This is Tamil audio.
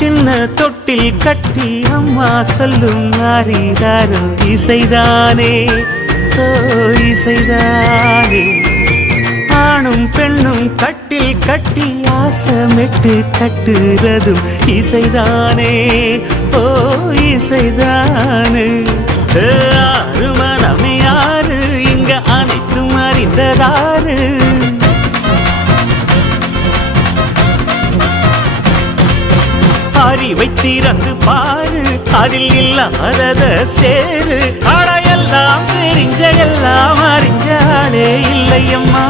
சின்ன தொட்டில் கட்டி அம்மா சொல்லும் ஆரிராரோ இசைதானே ஓ இசைதானே. ஆணும் பெண்ணும் கட்டில் கட்டி ஆசமிட்டு கட்டுறதும் இசைதானே ஓ இசைதானே. ஆறு மனமே யாரு இங்க அனைத்தும் அறிந்ததாரு. அறிவை திறந்து பாரு அதில் இல்லாதத சேரு. அடையெல்லாம் தெரிஞ்ச எல்லாம் அறிஞ்சாலே இல்லையம்மா.